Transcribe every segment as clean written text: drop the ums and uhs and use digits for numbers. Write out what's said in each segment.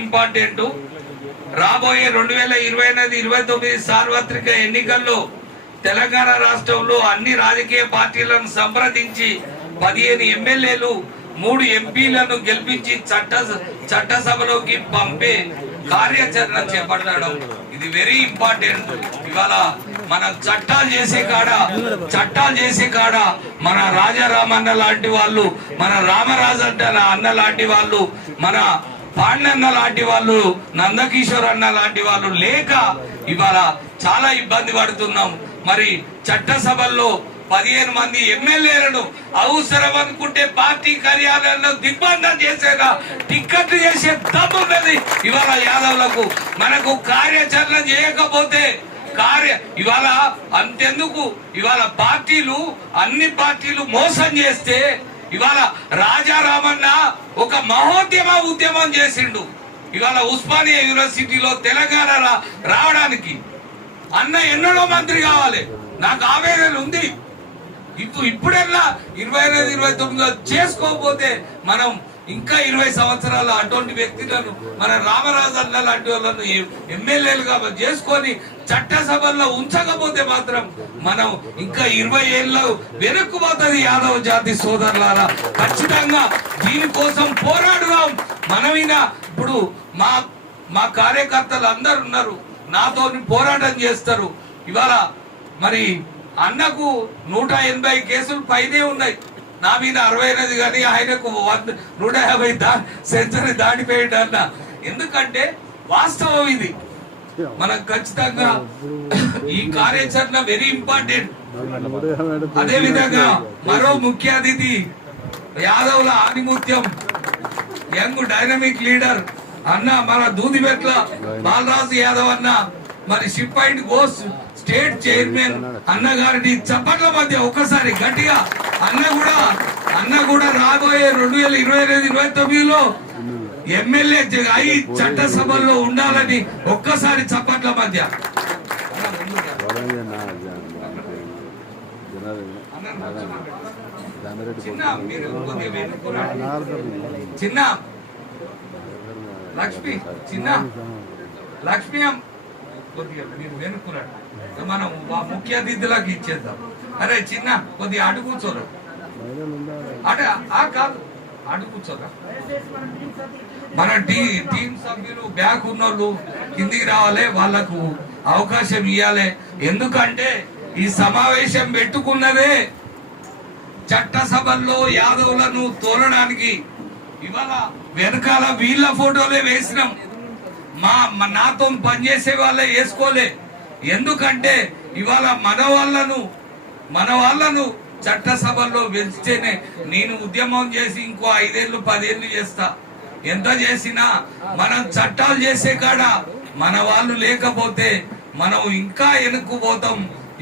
Important. రాబోయే 2028-29 సార్వత్రిక ఎన్నికల్లో తెలంగాణ రాష్ట్రంలో అన్ని రాజకీయ పార్టీలను సంప్రదించి 15 ఎమ్మెల్యేలు 3 ఎంపీలను గెలిపించి చట్టసభలోకి పంపే కార్యాచరణ చేపట్టడం ఇది వెరీ ఇంపార్టెంట్. ఇవాళ మన చట్టాలు చేసే కాడ మన రాజారామన్న లాంటి వాళ్ళు, మన రామరాజు అన్న లాంటి వాళ్ళు, మన పాండన్న లాంటి వాళ్ళు, నందకిషోర్ అన్న లాంటి వాళ్ళు లేక ఇవాళ చాలా ఇబ్బంది పడుతున్నాం. మరి చట్టసభల్లో 15 మంది ఎమ్మెల్యేలను అవసరం అనుకుంటే పార్టీ కార్యాలయంలో దిగ్బంధం చేసేలా టిక్కెట్లు చేసే దమ్మున్నది ఇవాళ యాదవ్లకు. మనకు కార్యాచరణ చేయకపోతే ఇవాళ అంతెందుకు, ఇవాళ అన్ని పార్టీలు మోసం చేస్తే ఇవాళ రాజారామన్న ఒక ఉద్యమం చేసిండు. ఇవాళ ఉస్మానియా యూనివర్సిటీలో తెలంగాణ రావడానికి అన్న ఎన్నడో మంత్రి కావాలి, నాకు ఆవేదన ఉంది. ఇప్పుడెల్లా 28-29 చేసుకోకపోతే మనం ఇంకా 20 సంవత్సరాలు అటువంటి వ్యక్తులను మన రామరాజు అన్న లాంటి వాళ్ళను ఎమ్మెల్యేలుగా చేసుకొని చట్టసభల్లో ఉంచకపోతే మాత్రం మనం ఇంకా 20 ఏళ్ళు వెనక్కుపోతుంది. యాదవ్ జాతి సోదరులారా, ఖచ్చితంగా దీనికోసం పోరాడుదాం. మనమైనా ఇప్పుడు మా కార్యకర్తలు అందరు ఉన్నారు, నాతో పోరాటం చేస్తారు. ఇవాళ మరి అన్నకు 180 కేసులు పైనే ఉన్నాయి, నా మీద 68 కానీ ఆయనకు 150 సెంచరీ దాటిపోయాడు అన్న. ఎందుకంటే వాస్తవం ఇది. మనకు ఖచ్చితంగా ఈ కార్యాచరణ వెరీ ఇంపార్టెంట్. అదే విధంగా మరో ముఖ్య అతిథి యాదవ్ల ఆనిముత్యం, యంగ్ డైనమిక్ లీడర్ అన్న మన దూదిమెట్ల బాలరాజు యాదవ్ అన్న, మరి ship point goes state chairman అన్న గారిని చప్పట్ల మధ్య ఒక్కసారి గట్టిగా అన్న కూడా రాబోయే 2028-29లో ఎమ్మెల్యే అయి చట్టసభల్లో ఉండాలని ఒక్కసారి చప్పట్ల మధ్య. చిన్న లక్ష్మి కొద్దిగా మీరు వెనుక్కున్నాడు, మనం ముఖ్య అతిథులకు ఇచ్చేద్దాం. అరే చిన్న కొద్దిగా అటు కూర్చోరా, కాదు అటు కూర్చోరా. మన టీం సభ్యులు బ్యాక్ ఉన్నోళ్ళు కిందికి రావాలి, వాళ్ళకు అవకాశం ఇవ్వాలి. ఎందుకంటే ఈ సమావేశం పెట్టుకున్నదే చట్టసభల్లో యాదవులను తోలడానికి. ఇవాళ వెనకాల వీళ్ళ ఫోటోలే వేసినాం, నాతో పనిచేసే వాళ్ళే వేసుకోలే. ఎందుకంటే ఇవాళ మన వాళ్ళను చట్టసభల్లో వెళ్తేనే నేను ఉద్యమం చేసి ఇంకో 5 ఏళ్ళు 10 ఏళ్ళు చేస్తా. ఎంత చేసినా మనం చట్టాలు చేసే కాడ మన వాళ్ళు లేకపోతే మనం ఇంకా వెనుక్కుపోతాం.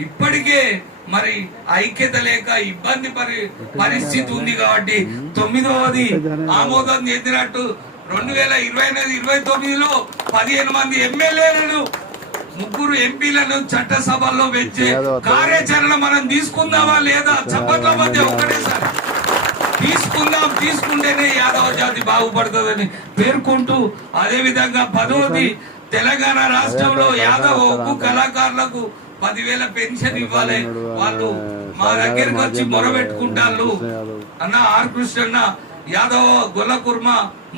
ఇప్పటికే మరి ఐక్యత లేక ఇబ్బంది పరిస్థితి ఉంది. కాబట్టి 9వది ఆమోదం చెందినట్టు 2028-29లో 15 మంది ఎమ్మెల్యేలను 3 ఎంపీలను చట్టసభల్లో పెంచే కార్యాచరణ మనం తీసుకుందామా లేదా? చప్పట్ల మధ్య ఒకటేసారి తీసుకుంటేనే యాదవ జాతి బాగుపడుతుందని పేర్కొంటూ, అదే విధంగా 10వది తెలంగాణ రాష్ట్రంలో యాదవ ఒగ్గు కళాకారులకు 10,000 పెన్షన్ ఇవ్వాలి. వాళ్ళు మా దగ్గరికి వచ్చి మొరబెట్టుకుంటారు. అన్న ఆర్ కృష్ణ యాదవ గొల్లకుర్మ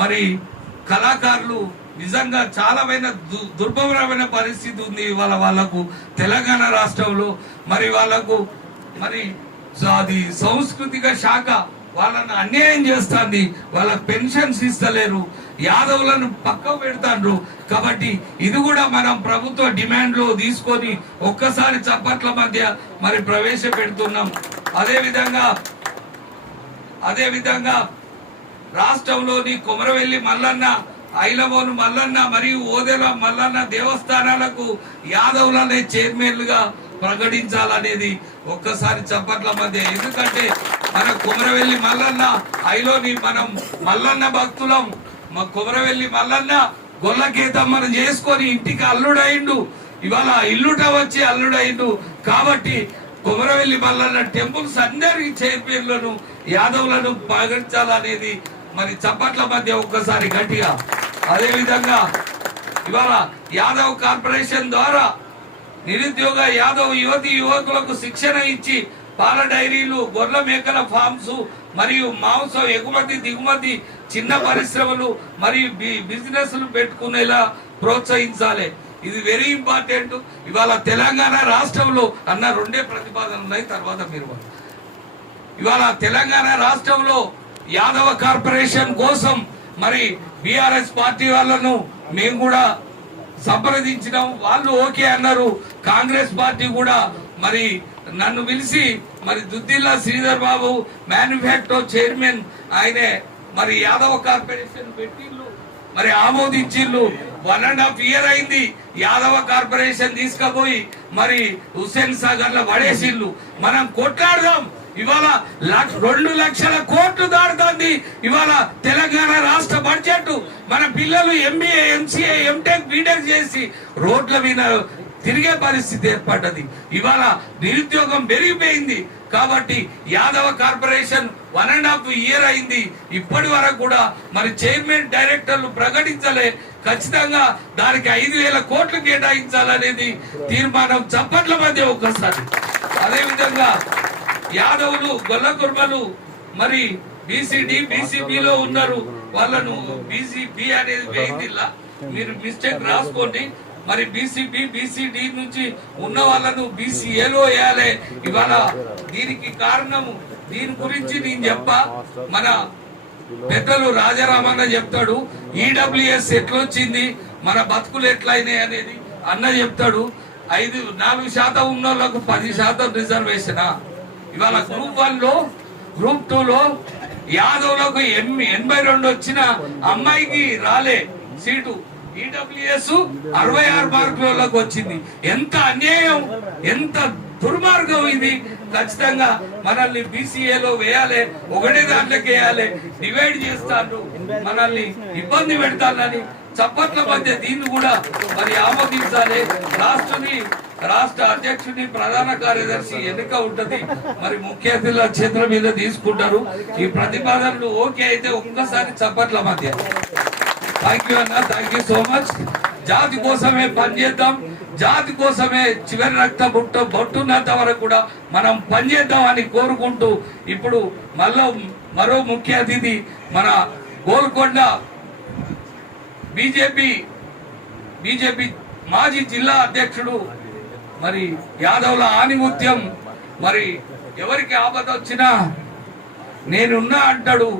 మరి కళాకారులు నిజంగా చాలా దుర్భరమైన పరిస్థితి ఉంది ఇవాళ వాళ్ళకు తెలంగాణ రాష్ట్రంలో. మరి వాళ్ళకు మరి అది సాంస్కృతిక శాఖ వాళ్ళను అన్యాయం చేస్తుంది, వాళ్ళకు పెన్షన్స్ ఇస్తలేరు, యాదవులను పక్కకు పెడతాండ్రు. కాబట్టి ఇది కూడా మనం ప్రభుత్వ డిమాండ్ లో తీసుకొని ఒక్కసారి చప్పట్ల మధ్య మరి ప్రవేశపెడుతున్నాం. అదే విధంగా రాష్ట్రంలోని కొమరవెల్లి మల్లన్న, ఐలవోను మల్లన్న మరియు ఓదెల మల్లన్న దేవస్థానాలకు యాదవులనే చైర్మన్లుగా ప్రకటించాలనేది ఒక్కసారి చప్పట్ల మధ్య. ఎందుకంటే మన కొమరవెల్లి మల్లన్న ఐలోని మనం మల్లన్న భక్తులం. మా కొమరవెల్లి మల్లన్న గొల్లకేతం మనం చేసుకొని ఇంటికి అల్లుడైండు, ఇవాళ ఇల్లుట వచ్చి అల్లుడైండు. కాబట్టి కొమరవెల్లి మల్లన్న టెంపుల్స్ అందరికి చైర్మన్లను యాదవులను ప్రకటించాలనేది మరి చప్పట్ల మధ్య ఒక్కసారి గట్టిగా అదేవిధంగా ఇవాళ యాదవ్ కార్పొరేషన్ ద్వారా నిరుద్యోగ యాదవ్ యువకులకు శిక్షణ ఇచ్చి పాల డైరీలు, గొర్రెల మేకల ఫార్మ్స్ మరియు మాంసం ఎగుమతి దిగుమతి చిన్న పరిశ్రమలు మరియు బిజినెస్లు పెట్టుకునేలా ప్రోత్సహించాలి. ఇది వెరీ ఇంపార్టెంట్. ఇవాళ తెలంగాణ రాష్ట్రంలో అన్న రెండే ప్రతిపాదనలు ఉన్నాయి, తర్వాత మీరు ఇవాళ తెలంగాణ రాష్ట్రంలో యాదవ కార్పొరేషన్ కోసం మరి బీఆర్ఎస్ పార్టీ వాళ్ళను మేము కూడా సంప్రదించినాం. వాళ్ళు ఓకే అన్నారు. కాంగ్రెస్ పార్టీ కూడా మరి నన్ను పిలిచి మరి దుద్దిల్లా శ్రీధర్ బాబు మ్యానుఫ్యాక్చర్ చైర్మన్ ఆయనే మరి యాదవ కార్పొరేషన్ పెట్టిళ్ళు, మరి ఆమోదించిళ్ళు. 1.5 year అయింది. యాదవ కార్పొరేషన్ తీసుకుపోయి మరి హుస్సేన్ సాగర్ లో పడేసిళ్ళు. మనం కొట్లాడదాం. ఇవాళ 2 లక్షల కోట్లు దాడుతుంది ఇవాళ తెలంగాణ రాష్ట్ర బడ్జెట్. మన పిల్లలు MBA MCA MTech BTech చేసి రోడ్ల మీద తిరిగే పరిస్థితి ఏర్పడ్డది. ఇవాళ నిరుద్యోగం పెరిగిపోయింది. కాబట్టి యాదవ కార్పొరేషన్ 1.5 year అయింది. ఇప్పటి వరకు కూడా మరి చైర్మన్ డైరెక్టర్లు ప్రకటించలే. ఖచ్చితంగా దానికి 5,000 కోట్లు కేటాయించాలనేది తీర్మానం. చప్పట్ల మధ్య ఒక్కసారి. అదేవిధంగా యాదవులు గొల్ల కుర్మలు మరి BCD BCBలో ఉన్నారు. వాళ్ళను BCB అనేది వేయిందిలా మీరు మిస్టేక్ రాసుకోండి. మరి BCB BCD నుంచి ఉన్న వాళ్ళను BCAలో వేయాలి. ఇవాళ దీనికి కారణము దీని గురించి నేను చెప్పా. మన పెద్దలు రాజారామన్న చెప్తాడు. EWS ఎట్లొచ్చింది, మన బతుకులు ఎట్లయినాయి అనేది అన్న చెప్తాడు. 4% ఉన్న వాళ్ళకు 10% రిజర్వేషన్. ఇవాళ గ్రూప్ 1లో గ్రూప్ 2లో యాదవులకు 82 వచ్చిన అమ్మాయికి రాలే సీటు. EWS 66 మార్కులకు వచ్చింది. ఎంత అన్యాయం, ఎంత దుర్మార్గం ఇది. ఖచ్చితంగా మనల్ని BCAలో వేయాలి. ఒకటే దాంట్లోకి వేయాలి. డివైడ్ చేస్తాను, మనల్ని ఇబ్బంది పెడతానని చప్పట్ల మధ్య దీన్ని కూడా మరి ఆమోదించాలి. రాష్ట్ర అధ్యక్షుని ప్రధాన కార్యదర్శి ఎన్నిక ఉంటది. మరి ముఖ్య అతిథుల చేతుల మీద తీసుకుంటారు. ఈ ప్రతిపాదనలు ఓకే అయితే ఒక్కసారి చప్పట్ల మధ్య. థ్యాంక్ యూ అన్న, థ్యాంక్ యూ సో మచ్. జాతి కోసమే పనిచేద్దాం. జాతి కోసమే చివరి రక్త బొట్టున్నంత వరకు కూడా మనం పనిచేద్దాం అని కోరుకుంటూ ఇప్పుడు మరో ముఖ్య అతిథి మన గోల్కొండ బీజేపీ మాజీ జిల్లా అధ్యక్షుడు మరి యాదవ్ల ఆనిముత్యం. మరి ఎవరికి ఆపద వచ్చినా నేనున్నా అంటాడు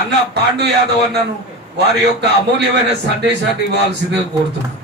అన్న పాండు యాదవ్ అన్నను. వారి యొక్క అమూల్యమైన సందేశాన్ని ఇవ్వాల్సిందిగా కోరుతున్నాను.